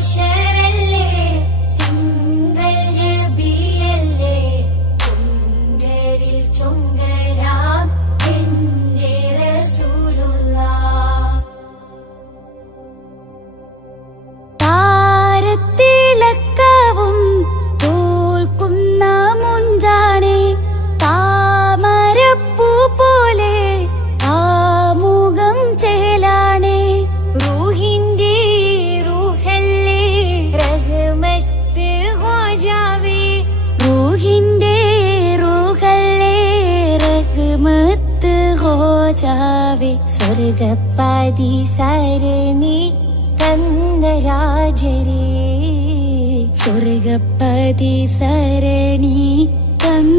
Hashem. രാജാവേ സ്വർഗപ്പതി സരണി തന്ന രാജരേ സ്വർഗപ്പതി സരണി